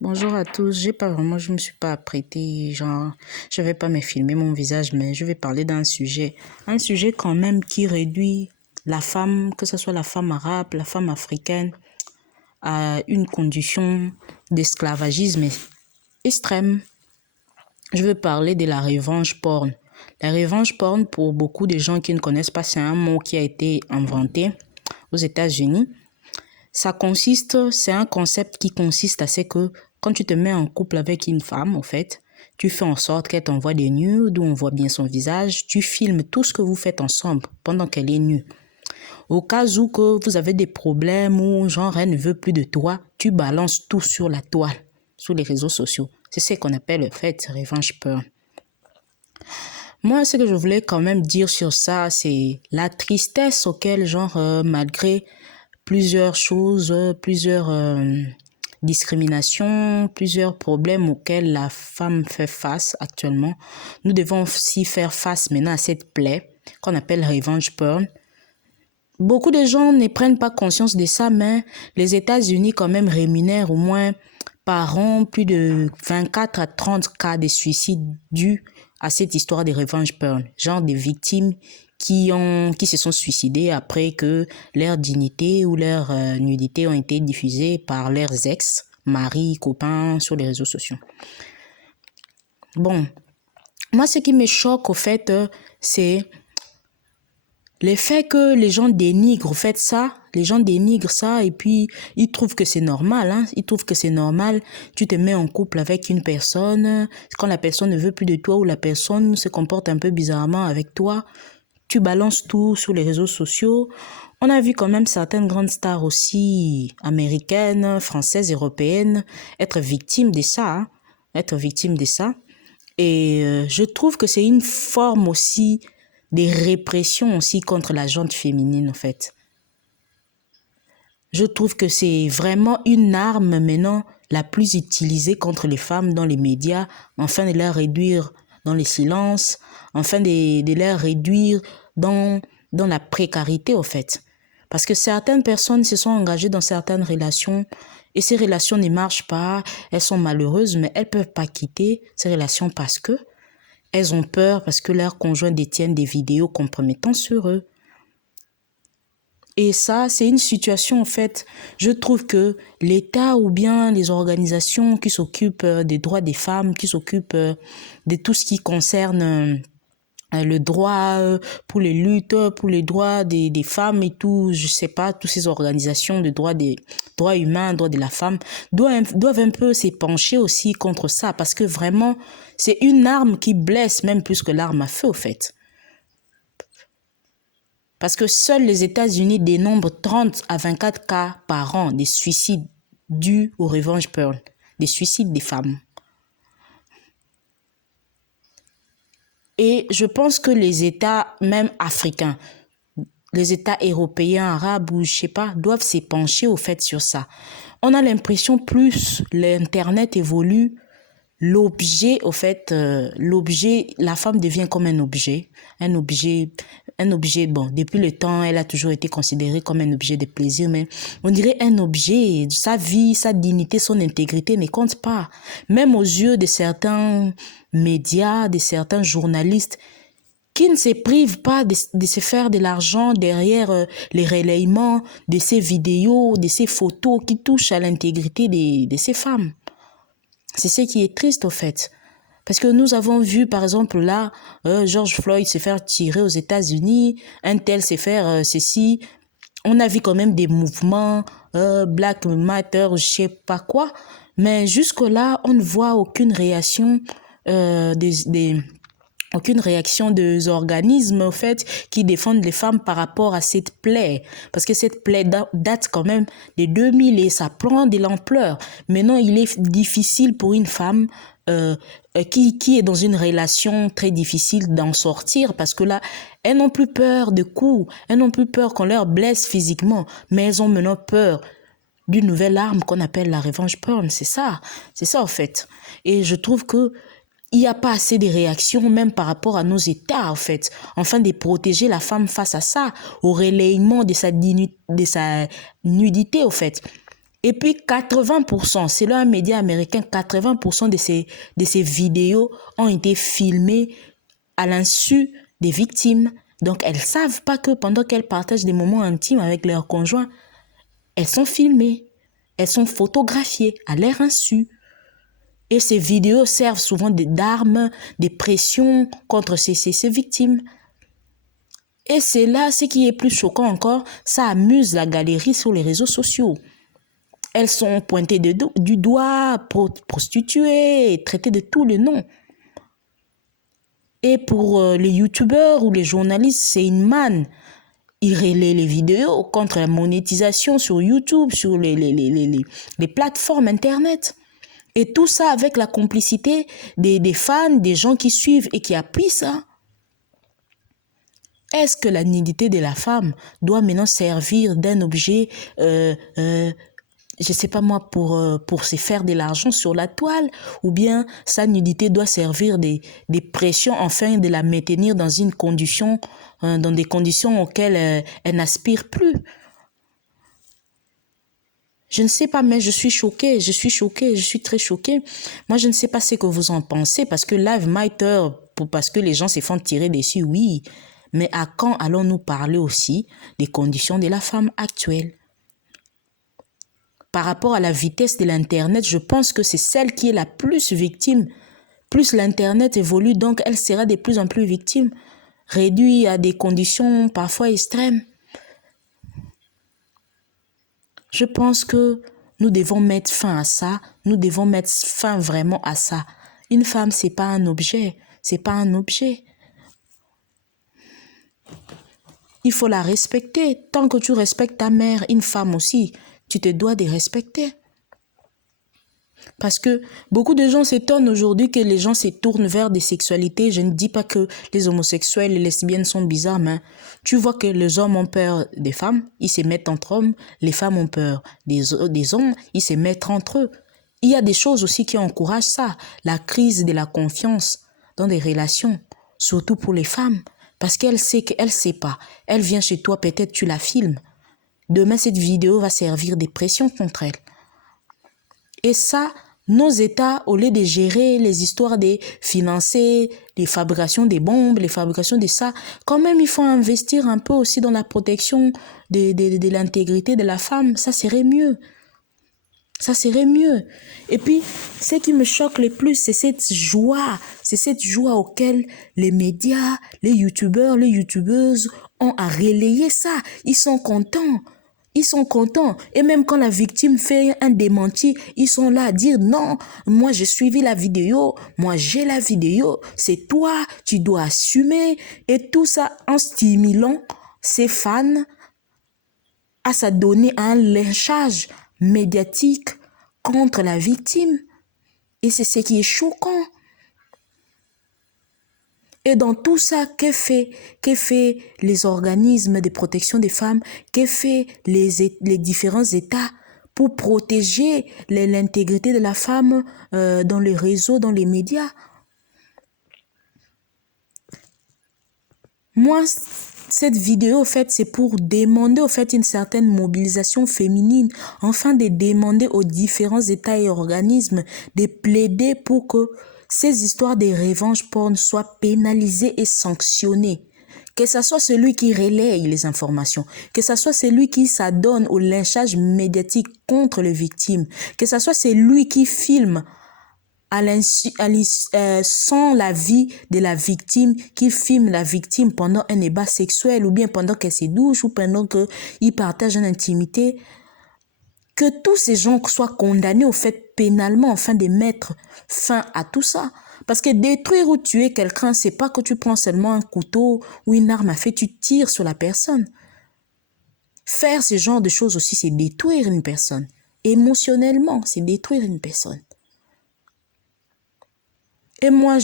Bonjour à tous, je me suis pas apprêtée, genre, je vais pas me filmer mon visage, mais je vais parler un sujet quand même qui réduit la femme, que ce soit la femme arabe, la femme africaine, à une condition d'esclavagisme extrême. Je veux parler de la revenge porn. La revenge porn, pour beaucoup de gens qui ne connaissent pas, c'est un mot qui a été inventé aux États-Unis. C'est un concept qui consiste à ce que quand tu te mets en couple avec une femme, en fait, tu fais en sorte qu'elle t'envoie des nudes où on voit bien son visage, tu filmes tout ce que vous faites ensemble pendant qu'elle est nue. Au cas où que vous avez des problèmes ou genre elle ne veut plus de toi, tu balances tout sur la toile, sur les réseaux sociaux. C'est ce qu'on appelle le fait revenge porn. Moi, ce que je voulais quand même dire sur ça, c'est la tristesse auquel, malgré plusieurs choses, plusieurs discriminations, plusieurs problèmes auxquels la femme fait face actuellement. Nous devons aussi faire face maintenant à cette plaie qu'on appelle revenge porn. Beaucoup de gens ne prennent pas conscience de ça, mais les États-Unis quand même rémunèrent au moins par an plus de 24 à 30 cas de suicide dus à cette histoire de revenge porn, genre des victimes qui se sont suicidées après que leur dignité ou leur nudité ont été diffusées par leurs ex, maris, copains sur les réseaux sociaux. Bon, moi ce qui me choque au fait, c'est le fait que les gens dénigrent ça, et puis ils trouvent que c'est normal, Ils trouvent que c'est normal. Tu te mets en couple avec une personne, quand la personne ne veut plus de toi ou la personne se comporte un peu bizarrement avec toi, tu balances tout sur les réseaux sociaux. On a vu quand même certaines grandes stars aussi, américaines, françaises, européennes, être victimes de ça, Et je trouve que c'est une forme aussi des répressions aussi contre la gente féminine, en fait. Je trouve que c'est vraiment une arme maintenant la plus utilisée contre les femmes dans les médias, afin de les réduire dans les silences, afin de les réduire dans la précarité, en fait. Parce que certaines personnes se sont engagées dans certaines relations et ces relations ne marchent pas, elles sont malheureuses, mais elles ne peuvent pas quitter ces relations parce que elles ont peur parce que leurs conjoints détiennent des vidéos compromettantes sur eux. Et ça, c'est une situation, en fait, je trouve que l'État ou bien les organisations qui s'occupent des droits des femmes, qui s'occupent de tout ce qui concerne le droit pour les luttes, pour les droits des femmes et tout, je sais pas, toutes ces organisations de droits humains, droits de la femme, doivent un peu s'épancher aussi contre ça, parce que vraiment, c'est une arme qui blesse même plus que l'arme à feu, au fait. Parce que seuls les États-Unis dénombrent 30 à 24 cas par an de suicides dus au revenge porn, des suicides des femmes. Et je pense que les États, même africains, les États européens, arabes ou je sais pas, doivent s'épancher au fait sur ça. On a l'impression plus l'Internet évolue, la femme devient comme un objet, bon, depuis le temps, elle a toujours été considérée comme un objet de plaisir, mais on dirait un objet, sa vie, sa dignité, son intégrité ne compte pas. Même aux yeux de certains médias, de certains journalistes, qui ne se privent pas de se faire de l'argent derrière les relayements de ces vidéos, de ces photos qui touchent à l'intégrité de ces femmes. C'est ce qui est triste, au fait. Parce que nous avons vu, par exemple, là, George Floyd se faire tirer aux États-Unis, un tel se faire ceci. On a vu quand même des mouvements, Black Matter, je sais pas quoi. Mais jusque-là, on ne voit aucune réaction aucune réaction des organismes, en fait, qui défendent les femmes par rapport à cette plaie. Parce que cette plaie date quand même de 2000 et ça prend de l'ampleur. Maintenant, il est difficile pour une femme qui est dans une relation très difficile d'en sortir parce que là, elles n'ont plus peur de coups, elles n'ont plus peur qu'on leur blesse physiquement, mais elles ont maintenant peur d'une nouvelle arme qu'on appelle la revenge porn. C'est ça en fait. Et je trouve que il n'y a pas assez de réactions, même par rapport à nos États, en fait, afin de protéger la femme face à ça, au relayement de sa nudité, en fait. Et puis 80%, selon un média américain, 80% de ces vidéos ont été filmées à l'insu des victimes. Donc elles ne savent pas que pendant qu'elles partagent des moments intimes avec leurs conjoints, elles sont filmées, elles sont photographiées à leur insu. Et ces vidéos servent souvent d'armes, de pression contre ces victimes. Et c'est là, ce qui est plus choquant encore, ça amuse la galerie sur les réseaux sociaux. Elles sont pointées du doigt, prostituées, traitées de tous les noms. Et pour les youtubeurs ou les journalistes, c'est une manne. Ils relaient les vidéos contre la monétisation sur YouTube, sur les plateformes Internet. Et tout ça avec la complicité des fans, des gens qui suivent et qui appuient ça. Est-ce que la nudité de la femme doit maintenant servir d'un objet, je sais pas moi, pour se faire de l'argent sur la toile, ou bien sa nudité doit servir des pressions afin de la maintenir dans une condition, dans des conditions auxquelles elle n'aspire plus? Je ne sais pas, mais je suis choquée, je suis très choquée. Moi, je ne sais pas ce que vous en pensez, parce que Live Matter, parce que les gens se font tirer dessus, oui. Mais à quand allons-nous parler aussi des conditions de la femme actuelle? Par rapport à la vitesse de l'Internet, je pense que c'est celle qui est la plus victime. Plus l'Internet évolue, donc elle sera de plus en plus victime, réduite à des conditions parfois extrêmes. Je pense que nous devons mettre fin à ça, nous devons mettre fin vraiment à ça. Une femme, c'est pas un objet, c'est pas un objet. Il faut la respecter. Tant que tu respectes ta mère, une femme aussi, tu te dois de respecter. Parce que beaucoup de gens s'étonnent aujourd'hui que les gens se tournent vers des sexualités. Je ne dis pas que les homosexuels et les lesbiennes sont bizarres, mais tu vois que les hommes ont peur des femmes, ils se mettent entre hommes. Les femmes ont peur des hommes, ils se mettent entre eux. Il y a des choses aussi qui encouragent ça. La crise de la confiance dans des relations, surtout pour les femmes. Parce qu'elle sait qu'elle ne sait pas. Elle vient chez toi, peut-être tu la filmes. Demain, cette vidéo va servir de pression contre elle. Et ça, nos États, au lieu de gérer les histoires de financer les fabrications des bombes, les fabrications de ça, quand même, il faut investir un peu aussi dans la protection de l'intégrité de la femme. Ça serait mieux. Ça serait mieux. Et puis, ce qui me choque le plus, c'est cette joie auquel les médias, les youtubeurs, les youtubeuses ont à relayer ça. Ils sont contents. Ils sont contents. Et même quand la victime fait un démenti, ils sont là à dire non, moi j'ai suivi la vidéo, moi j'ai la vidéo, c'est toi, tu dois assumer. Et tout ça en stimulant ses fans à s'adonner à un lynchage médiatique contre la victime. Et c'est ce qui est choquant. Et dans tout ça, que fait les organismes de protection des femmes, que fait les différents États pour protéger l'intégrité de la femme dans les réseaux, dans les médias? Moi, cette vidéo, en fait, c'est pour demander, en fait, une certaine mobilisation féminine, enfin de demander aux différents États et organismes de plaider pour que ces histoires de revanche porn soient pénalisées et sanctionnées. Que ce soit celui qui relaye les informations, que ce soit celui qui s'adonne au lynchage médiatique contre les victimes, que ce soit celui qui filme sans l'avis de la victime, qui filme la victime pendant un débat sexuel ou bien pendant qu'elle se douche ou pendant qu'il partage une intimité, que tous ces gens soient condamnés au fait pénalement afin de mettre fin à tout ça. Parce que détruire ou tuer quelqu'un, c'est pas que tu prends seulement un couteau ou une arme à feu, tu tires sur la personne. Faire ce genre de choses aussi, c'est détruire une personne. Émotionnellement, c'est détruire une personne. Et moi,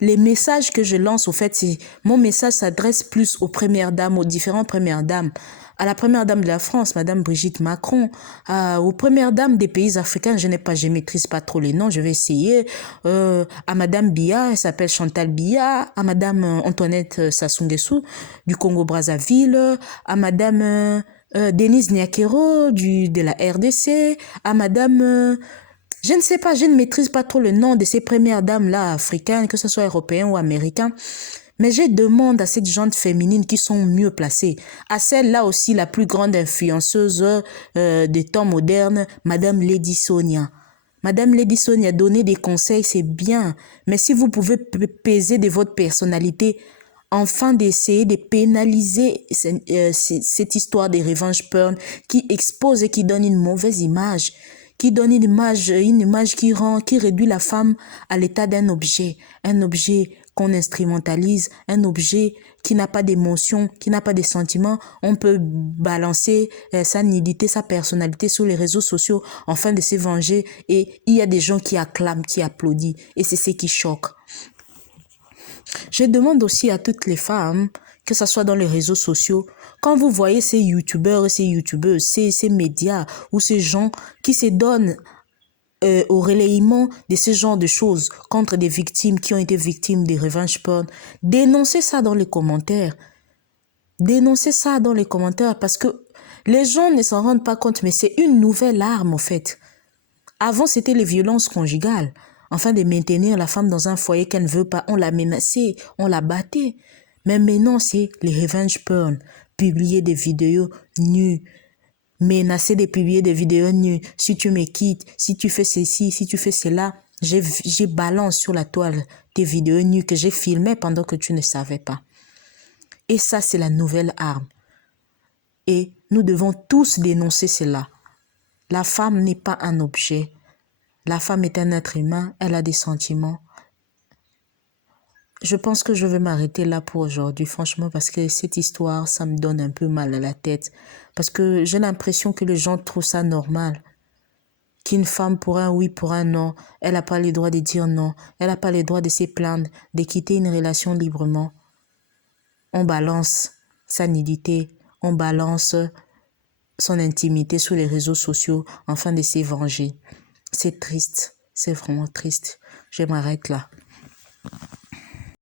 les messages que je lance, au fait, mon message s'adresse plus aux premières dames, aux différentes premières dames. À la première dame de la France, Madame Brigitte Macron, aux premières dames des pays africains, je maîtrise pas trop les noms, je vais essayer. À Madame Biya, elle s'appelle Chantal Biya, à Madame Antoinette Sassou Nguesso du Congo-Brazzaville, à Madame Denise Nyakero de la RDC, à madame... je ne sais pas, je ne maîtrise pas trop le nom de ces premières dames-là africaines, que ce soit européennes ou américaines. Mais je demande à cette gente féminine qui sont mieux placées, à celle-là aussi la plus grande influenceuse des temps modernes, Madame Lady Sonia. Madame Lady Sonia, donner des conseils, c'est bien, mais si vous pouvez peser de votre personnalité, enfin d'essayer de pénaliser cette histoire de revenge porn qui expose et qui donne une mauvaise image, qui donne une image qui réduit la femme à l'état d'un objet, un objet qu'on instrumentalise, un objet qui n'a pas d'émotion, qui n'a pas de sentiments. On peut balancer sa nudité, sa personnalité sur les réseaux sociaux afin de se venger et il y a des gens qui acclament, qui applaudissent et c'est ce qui choque. Je demande aussi à toutes les femmes, que ce soit dans les réseaux sociaux, quand vous voyez ces youtubeurs et ces youtubeuses, ces médias ou ces gens qui se donnent au relayement de ce genre de choses contre des victimes qui ont été victimes de revenge porn, dénoncez ça dans les commentaires. Dénoncez ça dans les commentaires parce que les gens ne s'en rendent pas compte, mais c'est une nouvelle arme en fait. Avant, c'était les violences conjugales. Afin de maintenir la femme dans un foyer qu'elle ne veut pas, on la menaçait, on la battait. Mais maintenant, c'est les revenge porn. Publier des vidéos nues, menacer de publier des vidéos nues. Si tu me quittes, si tu fais ceci, si tu fais cela, j'ai balance sur la toile tes vidéos nues que j'ai filmées pendant que tu ne savais pas. Et ça, c'est la nouvelle arme. Et nous devons tous dénoncer cela. La femme n'est pas un objet. La femme est un être humain, elle a des sentiments. Je pense que je vais m'arrêter là pour aujourd'hui, franchement, parce que cette histoire, ça me donne un peu mal à la tête. Parce que j'ai l'impression que les gens trouvent ça normal. Qu'une femme, pour un oui, pour un non, elle n'a pas le droit de dire non. Elle n'a pas le droit de se plaindre, de quitter une relation librement. On balance sa nudité, on balance son intimité sur les réseaux sociaux afin de se venger. C'est triste, c'est vraiment triste. Je m'arrête là.